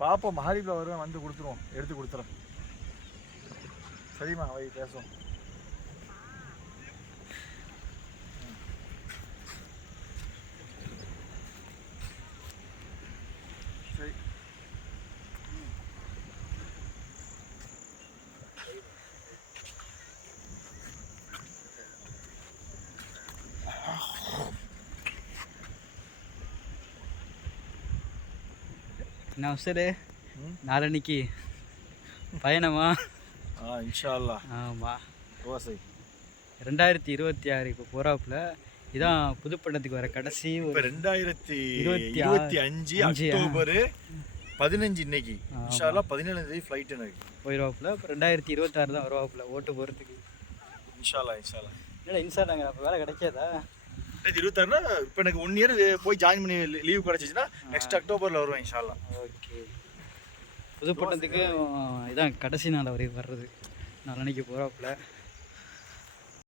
பாப்போம் மஹாரிபில் வருவேன், வந்து கொடுத்துருவோம், எடுத்து கொடுத்துறேன். சரிம்மா, வை பேசுவோம். சரி. என்ன அவசரு நாளன்னைக்கு பயணமா? இன்ஷா அல்லாஹ். ஆமாம், ஓசை 2026 இப்போ போகிறாப்புல. இதான் புதுப்பண்ணத்துக்கு வர கடைசி இப்போ 2025 அக்டோபர் 15 இன்னைக்கு. இன்ஷா அல்லாஹ் 17ஆம் தேதி ஃப்ளைட் எனக்கு போயிடுவாப்புல. இப்போ 2026 தான் வருவாப்புல ஓட்டு போகிறதுக்கு. இன்ஷா அல்லாஹ். இன்ஷா அல்லாஹ். இல்லை இன்சாடாங்க, அப்போ வேலை கிடைக்காதா? 2026னா இப்போ எனக்கு 1 இயர் போய் ஜாயின் பண்ணி லீவ் கிடச்சிச்சின்னா நெக்ஸ்ட் அக்டோபரில் வருவேன் இன்ஷா அல்லாஹ். ஓகே, புதுப்பட்டத்துக்கு இதான் கடைசி நாள் அவர் வர்றது. நாளன்னைக்கு போகிறாப்புல.